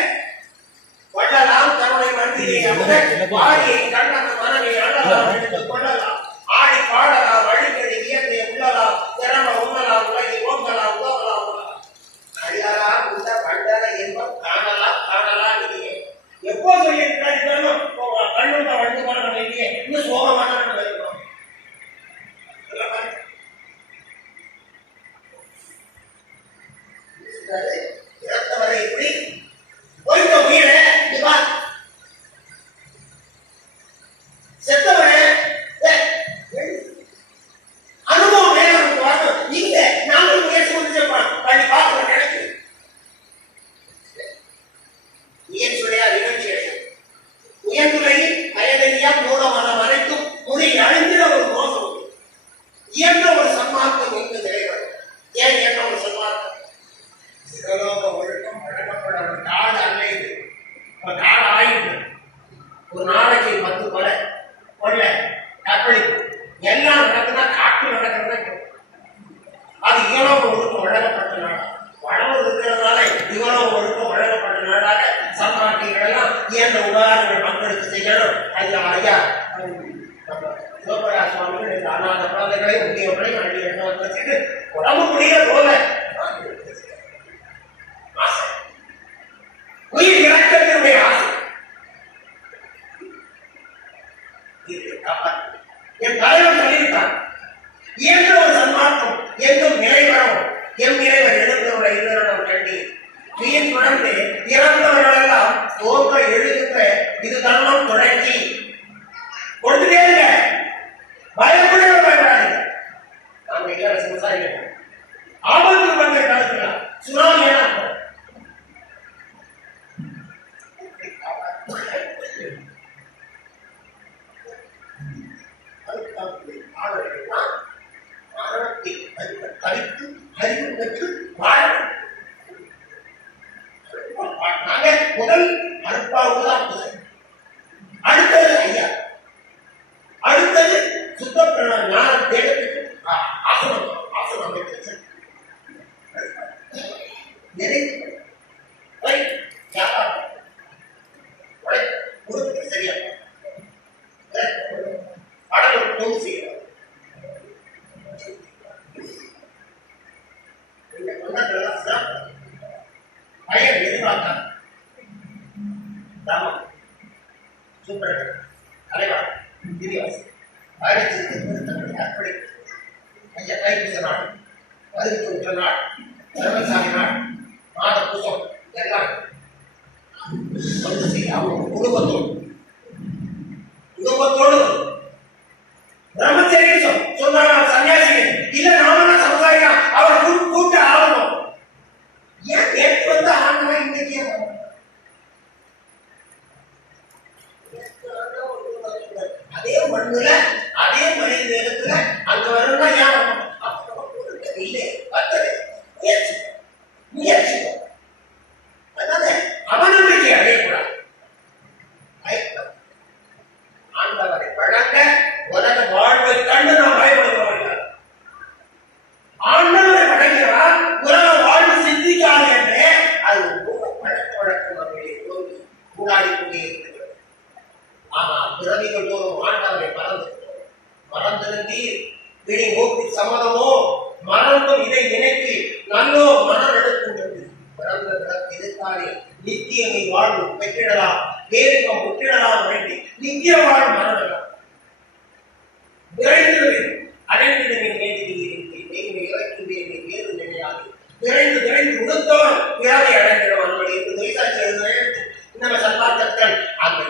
வள்ளலாம் தன்னுடைய மனதிலே அமுதன் வாரியை கண்ணன மனதை அழலாம் எடுத்துக் கொள்ளலாம். ஆடி பாடலாம் வழிகடி இயற்கை உள்ளலாம் திறம உண்ணலாம் உலகை ஓங்கலாம் உதவலாம் கள்ளலாம் உள்ள வண்டல என்பம் காணலாம் இல்லையே. எப்போ சொல்லியிருக்கிறார்? கண்ணுள்ள வண்டு மனம் இல்லையே. இன்னும் சோகமான இருக்கும். இறந்தவரை எப்படி போயிட்ட உயிரை இயன்ற உபகாரங்கள் மக்களுக்கு செய்யணும். அது ஐயா சிவபுரா சுவாமிகள் இந்த அநாத குழந்தைகளை முதியவர்களை வண்டி எண்ணம் வச்சுட்டு உடம்பு முடிய போல ஆசை, உயிர் இறக்கத்தினுடைய ஆசை. என் தலைவர் சொல்லியிருக்கான், இயன்ற ஒரு சன்மார்க்கம் எங்கும் நிறைவரும் எம் இறைவர் எழுந்தவரை இருவரும் கண்டி துயின் தொடர்ந்து இறந்தவர்களெல்லாம் தோற்ற எழுதுகிற இது தர்மம் தொடர்ச்சி கொடுத்துட்டே இருங்க. பயப்பட பயப்படாதீங்க. நாம இளவரசி விவசாயிகள் ஆபத்து வந்த காலத்துல சுனாமி கழித்து அறிவு பெற்று வாழ முதல் அற்பாவுதான். அடுத்தது ஐயா, அடுத்தது சுத்தப்பட ஞான தேடத்துக்கு ஆசனம் ஆசனம் அமைச்சு சரியா படம் தொகுதி செய்யலாம். பையன் எதிர்பார்த்தான் சூப்பர் தலைவர் திரிவாசி அர்ப்பணி ஐயா கைப்பூச நாள், பருத்தி உற்ற நாள், சர்வசாமி நாள், மாத பூசம் எல்லாம் வந்து செய்ய அவங்க குடும்பத்தோடு பிரம்மச்சரியம் சொன்னாங்க. சன்னியாசிகள் இல்ல நாம சமுதாயம் அவர் கூட்ட ஆகணும். ஏன் நேற்று வந்து ஆகணும், இன்னைக்கு அதே மண்ணுல அதே மனித நேரத்துல அங்க வரணும்னா ஏன் இல்லை முயற்சி முயற்சி. அதனால அவநம்பிக்கை அடையக்கூடாது. ஆண்டவரை வழங்க உலக வாழ்வை கண்டு நாம் பயப்படுகிறோம். ஆண்டவரை வழங்கினால் உலக வாழ்வு சிந்திக்காது என்று அது பழக்க வழக்கம் கூடாடி கொண்டே இருக்கிறது. ஆனால் பிறவிகள் தோறும் ஆண்டவரை மறந்திருந்தீர் வினை நோக்கி சம்மதமோ மறந்தும் இதை நினைத்து நல்லோ மனம் எடுக்கின்றது. பிறந்த பிறகு எதிர்த்தாரே நித்தியமை வாழ்வு பெற்றிடலாம், பேருக்கம் முற்றிடலாம் வேண்டி நித்திய வாழ்வு மறந்தலாம். விரைந்து அடைந்து இறக்கின்றேன் வேறு நிலையாது விரைந்து விரைந்து உடுத்தவன் வியாதி அடைந்திடுவான் நம்ம சன்மார்க்கங்கள் அந்த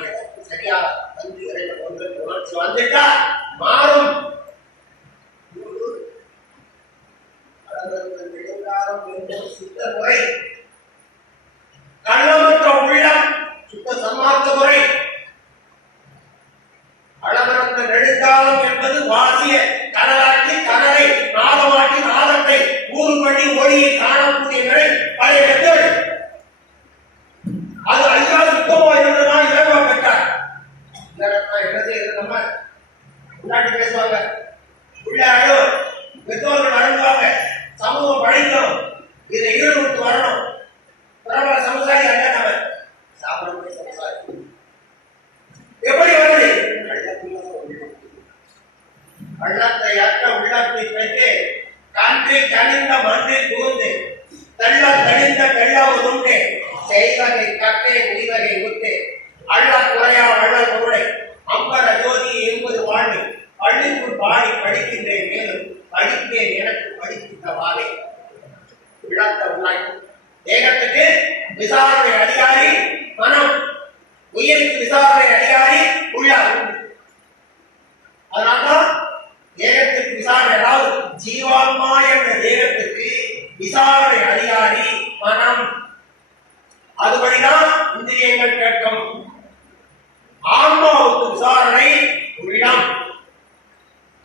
சரியா வந்து இறைவன் உணர்ச்சி வந்துட்டா மாறும். சுத்த முறை கள்ளமற்ற உள்ளம் சுத்த சன்மார்க்க முறை. அளவற்ற நெடுங்காலம் என்பது வாசிய கடலாக்கி கடலை நாதமாக்கி நாதத்தை ஊறுபடி ஒளியை காணக்கூடிய நிலை பழைய மெத்தோடு. அது ஐயா சுத்தமா இருந்ததுதான் இலவா பெற்றார். என்னது நம்ம முன்னாடி பேசுவாங்க, உள்ள அழும் பெற்றோர்கள் அழுவாங்க, சமூகம் படைக்கணும், இதை ஈடுபட்டு வரணும். பிரபல சமுதாய அல்ல நம்ம சாப்பிடக்கூடிய சமுதாயம் எப்படி வருது? உள்ளத்தை அற்ற உள்ளத்தை பெற்று கன்றி கணிந்த மன்றில் புகுந்து தள்ள தழிந்த தெள்ளாவது உண்டு செய்வகை கட்டே முடிவகை உண்டு அள்ள குறையா வள்ளல் பொருளை அம்பர ஜோதி என்பது வாழ்வு பள்ளிக்குள் பாடி படிக்கின்றேன், மேலும் படிப்பேன் எனக்கு படிக்கின்றவாறே. விளக்க உள்ளாய் தேகத்துக்கு விசாரணை அதிகாரி மனம், உயிருக்கு விசாரணை அதிகாரி உள்ளார். அதனால்தான் தேகத்துக்கு விசாரணை, அதாவது ஜீவாத்மா என்ற தேகத்துக்கு விசாரணை அதிகாரி மனம். அதுபடிதான் இந்திரியங்கள் கேட்கும். ஆன்மாவுக்கு விசாரணை உள்ளம்.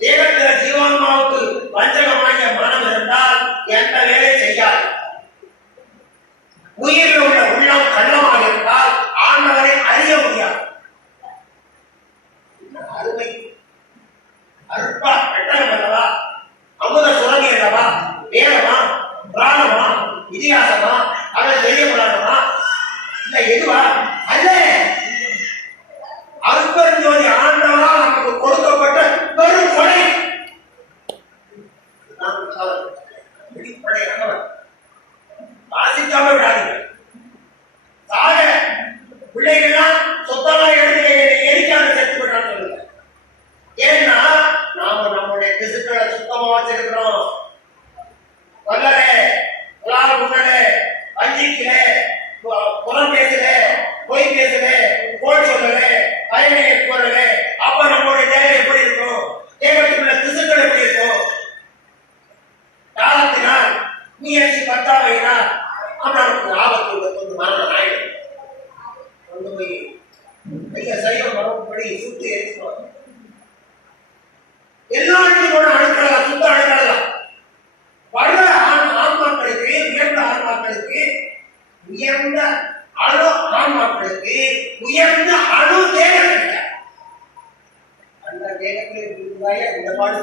தேகத்தில் ஜீவான்மாவுக்கு வஞ்சகமாகிய மனம் இருந்தால் எந்த வேலை செய்யாது. உயிரில் உள்ள உள்ளம் கள்ளமாக இருந்தால் ஆண்டவரை அறிய முடியாது. அருமை அருட்பா பெட்டகம் அல்லவா, அமுத சுரங்கி அல்லவா, வேதமா புராணமா இதிகாசமா அல்லது பெரிய புராணமா இல்ல எதுவா அல்ல பிள்ளைகள்லாம் சொத்தமா எடுத்து எரிக்காத செத்து விடுறான்னு சொல்லுங்க. ஏன்னா நாம நம்முடைய திசுக்களை சுத்தமா வச்சிருக்கிறோம். வல்லல, புலால் உண்ணல, வஞ்சிக்கல, புறம் பேசல, பொய் பேசல, கோல் சொல்லல, பயனை கூறல. அப்ப நம்மளுடைய தேவை எப்படி இருக்கும்? தேவைக்குள்ள திசுக்கள் எப்படி இருக்கும்? காலத்தினால் முயற்சி பத்தாமையினால் அவனுக்கு ஆபத்து வந்து மரணம் ஆயிடும். கொண்டு போய் ஐயா சைவ மரபுப்படி சுட்டு எரிச்சுவாங்க. எல்லா இடத்துக்கும் அணுக்கலாம், சுத்த அணுக்கலாம். பல ஆன்மாக்களுக்கு, உயர்ந்த ஆன்மாக்களுக்கு, உயர்ந்த அணு ஆன்மாக்களுக்கு உயர்ந்த அணு தேகம் இல்லை. அந்த தேகத்தில் இந்த பாடு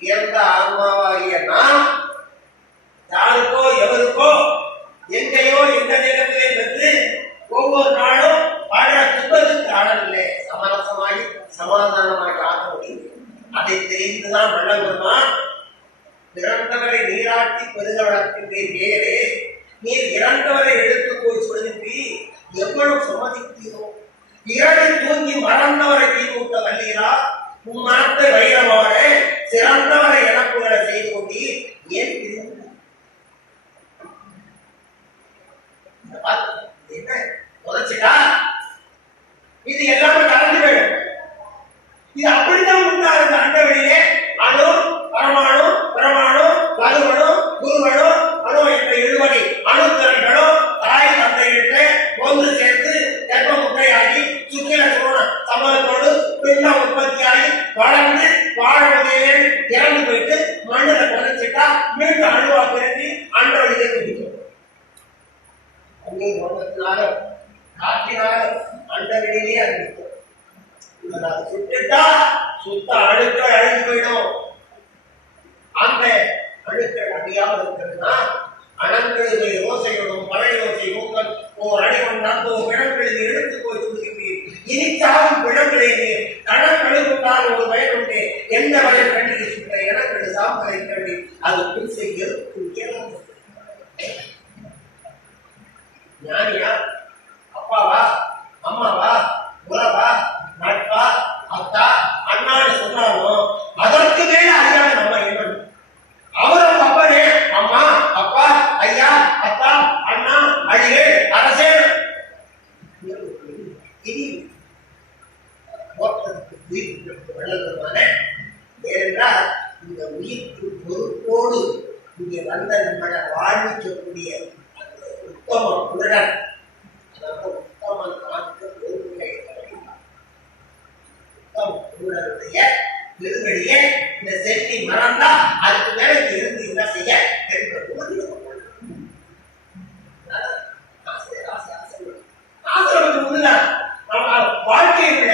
உயர்ந்த ஆன்மாவாகிய நாம் யாருக்கோ எவருக்கோ எங்கேயோ எந்த நேரத்திலே பெற்று ஒவ்வொரு நாளும் பல துன்பத்துக்கு ஆடவில்லை, சமரசமாகி சமாதானமாக ஆக முடியும். அதை தெரிந்துதான் வல்லவருமான் இறந்தவரை நீராட்டி பெருக வளர்க்கின்றேன் வேறே நீர் இறந்தவரை எடுத்து போய் சொல்லுப்பி எவ்வளவு சம்மதித்தீரோ. இரண்டு தூங்கி மறந்தவரை தீர்வுட்ட வல்லீரா உம்மனத்தை வைரவாட சிறந்தவரை இழப்புகளை செய்து கொண்டு ஏன் என்ன உதச்சிட்டா இது எல்லாமே கலந்து வேணும். இது அப்படித்தான் உண்டாரு. அண்டவெளியிலே அணு, பரமாணு, பிரமாணு, கருவணு, குருவணு, அணு என்ற எழுவகை அணுத்திறன்களும் தாய் தந்தையிட்ட ஒன்று சேர்த்து கர்ப்ப முட்டையாகி சுக்கிர சுரோண சமூகத்தோடு பின்ன உற்பத்தியாகி வளர்ந்து வாழவதையே இறந்து போயிட்டு மண்ணில புதைச்சிட்டா மீண்டும் அணுவா பிறகு அண்டவெளியை பிடிக்கும். ஒன்றத்தினாலும் காற்றினாலும் அண்டவெளியிலே அறிவிக்கும். சுட்டுட்டா சுத்த அழுக்கள் அழிந்து போயிடும். அந்த அழுக்கள் அழியாமல் இருக்கிறதுனா அணங்கெழுதை யோசையோடும் பழைய யோசை ஊக்கல் ஓர் அடிவன் நம்போ பிழங்கெழுதி எடுத்து போய் சுடுகிறீர். இனிச்சாவும் பிழங்கெழுதி கணக்கெழுந்தால் ஒரு வயதுண்டு எந்த வயல் கண்டிக்கு சுட்ட எனக்கெழு சாம்பலை கண்டி அது பின் செய்ய ஞானியா, அப்பாவா, அம்மாவா, உறவா, நட்பா, அத்தா, அண்ணான்னு சொன்னாலும் அதற்கு மேல அறியாத நம்ம என்ன அவரும் அப்பனே அம்மா அப்பா ஐயா அத்தா அண்ணா அடியே அரசே ஏனென்றால் இந்த உயிர்க்கு பொறுப்போடு இங்கே வந்த நம்மளை வாழ்விக்கக்கூடிய அந்த உத்தம குருடன், அதாவது உத்தம நான்கு பொறுப்புகளை உத்தம திருவடியே இந்த செட்டி மறந்தா அதுக்கு மேல இருந்து என்ன செய்ய ஆசிரமத்துக்கு முன்னுதான் வாழ்க்கையை விட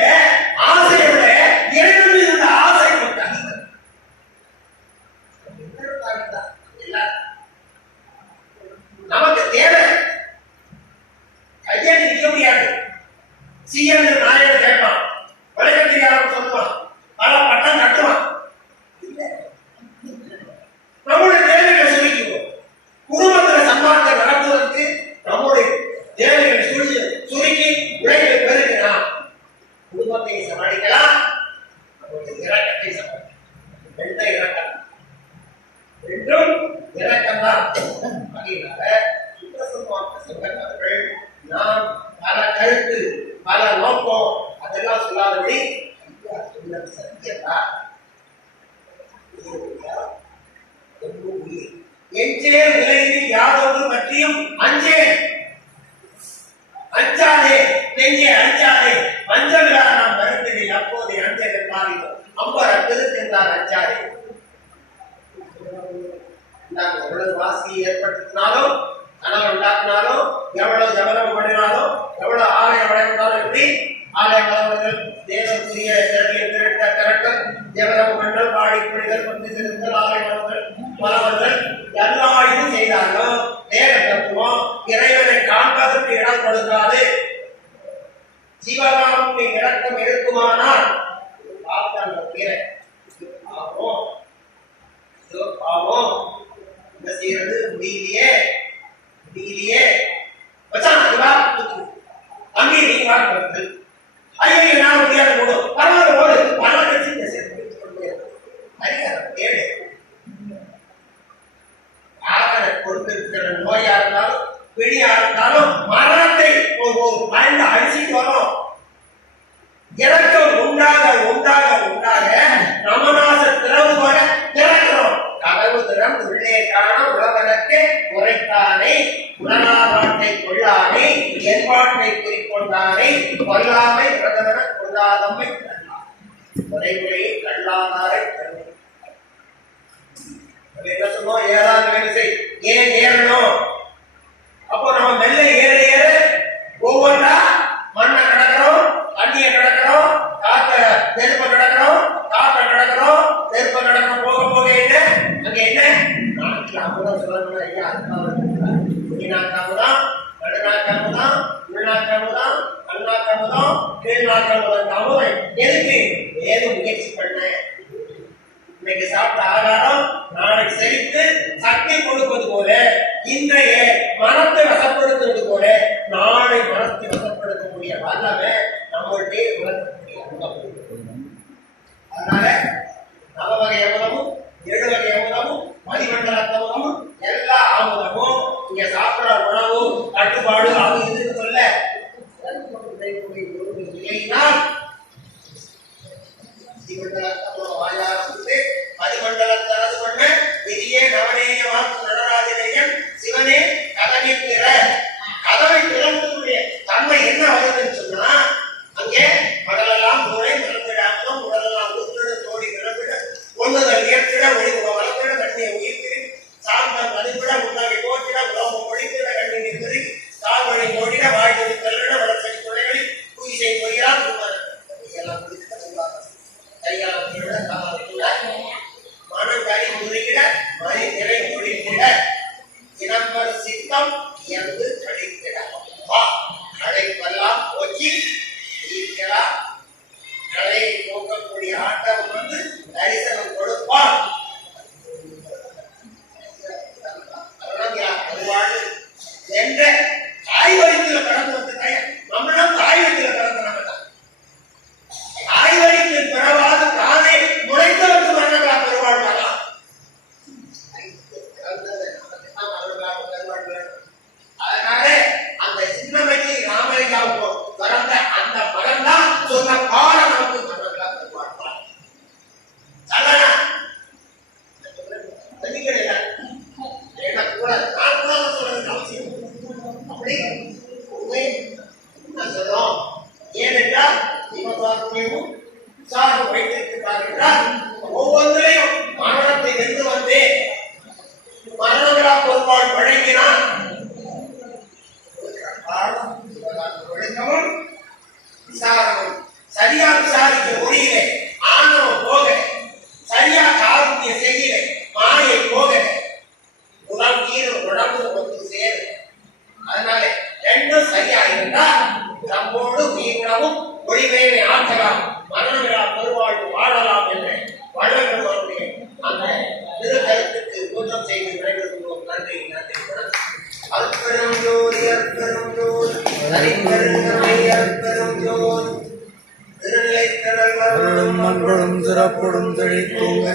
ஆசையை விட இறைவனில் உள்ள ஆசை கொண்டு நமக்கு தேவை கையை நிற்க முடியாது. சிஎம் நாயகர் கேட்பான், வலைக்கட்டியாளர் சொல்லுவான், பல பட்டம் கட்டுவான். நம்முடைய தேவைகளை சுருக்கிவோம். குடும்பத்தில் சம்பாதித்த நடத்துவதற்கு நம்முடைய தேவைகளை சுருக்கி உழைப்பை பெருக்கலாம். குடும்பத்தை சமாளிக்கலாம், நம்முடைய இறக்கத்தை சமாளிக்கலாம். எந்த இறக்கம்? ரெண்டும் இறக்கம்தான். அதனால சுத்தசம்மாக்க சொந்தக்காரர்கள் நாம் பல கருத்து பல நோக்கம் அதெல்லாம் சொல்லாதபடி சத்தியதா எஞ்சே விலகில் யாதொன்று பற்றியும் அஞ்சே அஞ்சாதே நெஞ்சே அஞ்சாதே வஞ்சமில்லா நாம் வருந்தினில் அப்போதே அஞ்சல் மாறினோம் அம்பர திருத்தென்றார் அஞ்சாதே. நாங்கள் எவ்வளவு வாசியை ஏற்படுத்தினாலும் கனவு உண்டாக்கினாலும் எவ்வளவு ஜபலம் பண்ணினாலும் எவ்வளவு ஆலயம் வழங்கினாலும் எப்படி ஆலயம் வளர்வர்கள் தேவனுக்குரிய திரட்டிய திரட்ட திரட்டல் ஜபலம் மண்டல் பாடி குடிகள் பந்து செலுத்தல் ஆலயம் வளர்வர்கள் மலவர்கள் எல்லா இது செய்தாலும் தேவ தத்துவம் இறைவனை காண்பதற்கு இடம் கொடுக்காது. ஜீவகாமுக்கு இறக்கம் இருக்குமானால் பார்த்த அந்த உயிரை பாவம் பாவம் என்ன செய்யறது முடியலையே வச்சான் என்றால் கருத்து. ஐயோ நான் முடியாத போடு பரவாயில்ல போடு பல கட்சி சேர்த்து கொண்டே அதிகாரம் ஏழு. யாரை கொடுத்திருக்கிற நோயா இருந்தாலும் பிடியா இருந்தாலும் மரணத்தை ஒரு பயந்து அழிச்சிட்டு வரும். இறக்கம் உண்டாக உண்டாக உண்டாக ரமணாச திறவு வர திறக்கிறோம். கதவு திறந்து உள்ளே காண உலகனுக்கு உரைத்தானே உடனாபாட்டை கொள்ளானே என்பாட்டை குறிக்கொண்டானே கொல்லாமை பிரதமன கொள்ளாதம்மை உரைமுறையை கல்லாதாரை என்ன சொன்னோம்? ஏறாத வேலை ஏன் ஏறணும்? அப்போ நம்ம மெல்ல ஏற ஏற ஒவ்வொன்றா மண்ணை கடக்கிறோம், தண்ணியை கடக்கிறோம், காத்த நெருப்ப கடக்கிறோம், காற்ற கடக்கிறோம், நெருப்ப கடக்கிறோம். போக போக என்ன அங்க என்ன அமுதம் சொல்லணும். ஐயா நாக்காமுதான் நடுநாக்காமுதான் உள்நாக்காமுதான் கண்ணாக்காமுதான் கீழ்நாக்காமுதான் அமுதம் எதுக்கு ஏது முயற்சி பண்ண இன்னைக்கு சாப்பிட்ட ஆகாரம் நாளைக்கு செழித்து சக்தி கொடுப்பது போல இன்றைய மனத்தை வசப்படுத்துவது போல நாளை மனத்தை வசப்படுத்தக்கூடிய வல்லமை நம்மளுடைய வளர்க்கக்கூடிய. அதனால நவவகை அமுதமும் 7 வகை அமுதமும் மதிமண்டல அமுதமும் எல்லா அமுதமும் இங்க சாப்பிட உணவு கட்டுப்பாடு அது இதுன்னு சொல்ல நிலையினால் மதிமண்டலத்தை அரசு பண்ண விதியே நவநேய வாக்கு நடராஜனையன் சிவனே கதவை திற. கதவை திறந்ததுடைய தன்மை என்ன வருதுன்னு சொன்னா அங்கே மகளெல்லாம் தோழை மலர்ந்திடாமலும் உடலெல்லாம் உத்திட தோழி கிளம்பிட ஒன்றுதல் ஏற்றிட ஒளிமுக வளர்த்திட கண்ணியை உயிர்த்திட சார்ந்த மதிப்பிட முன்னாடி போற்றிட உலகம் ஒழித்திட கண்ணினை பெருகி கால்வழி போடிட வாழ்க்கை தள்ளிட வளர்ச்சி துறைகளில் குயிசை பொய்யால் எல்லாம் கையாள மனங்கடி முறிகிட மணி திரை முடித்திட இனம்பர் சித்தம் இயந்து கழித்திட களைப்பெல்லாம் போக்கி ஈர்க்கலாம். களையை போக்கக்கூடிய ஆட்டம் வந்து தரிசனம் கொடுப்பார். என்ற தாய் வழித்தில் கடந்து வந்து நம்மளும் தாய் வழித்தில் கடந்து நம்ம தாய் வழித்தில் பிறவாது தானே முளைத்தவருக்கு மரணங்களா பெருவாழ்வாரா? அதனால அந்த சின்னமைக்கு ராமலிங்காவுக்கு பிறந்த அந்த மகன் தான் சொன்ன காலம் நமக்கு மரணங்களா பெருவாழ்வார். அப்படி சொல்றோம். ஏனென்றால் சார்பு வைத்திருக்கிறார். ஒவ்வொன்றையும் மரணத்தை வென்று வந்து மரணங்களா பொருட்பாடு வழங்கினார். ஒழுக்கமும் விசாரமும் சரியா விசாரிக்க முடியல. ஆணவம் போக சரியா காருண்ய செய்யல. மாயை போக உடல் நீரும் உடம்பு வந்து சேரு. அதனால ரெண்டும் சரியா இருந்தால் நம்மோடு உயிரினமும் ஒளிவேனை ஆற்றலாம், மரணங்களா பெருவாழ்வு வாழலாம் என்ற வள்ளல்களுடைய அந்த திருக்கருத்துக்கு பூஜம் செய்து விடைபெறுகிறோம். நன்றி நன்றி. அற்பெரும் ஜோதி அற்பெரும் ஜோதி தனிப்பெருங்கருணை அற்பெரும் ஜோதி திருநிலைக்கடல் வருளும் மண்படும் சிறப்படும் தெளித்தூங்க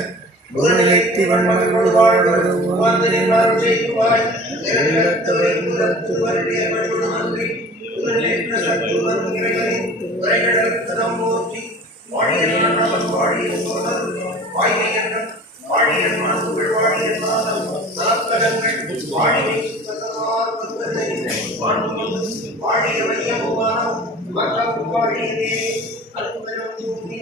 குருநிலைத்தி வன்மங்களோடு வாழ்வரும் வந்தனின் அருள் செய்வாய். திருநிலத்தவர் முதத்து வருடைய வழிபடும் நன்றி குருநிலைத்த சத்துவரும் இறைவனின் உரைகளும் மூர்த்தி வாழியல் மன்னவன் வாழியல் சோழர் வாழியல் வாழியல் மனதுகள் வாழியல் நாதம் நலத்தகங்கள் வாழியை சுத்தமார் வருவதை வாழ்வுகள் வாழிய வையமுமானம் மற்றம் வாழியதே அற்பெரும் ஜோதி.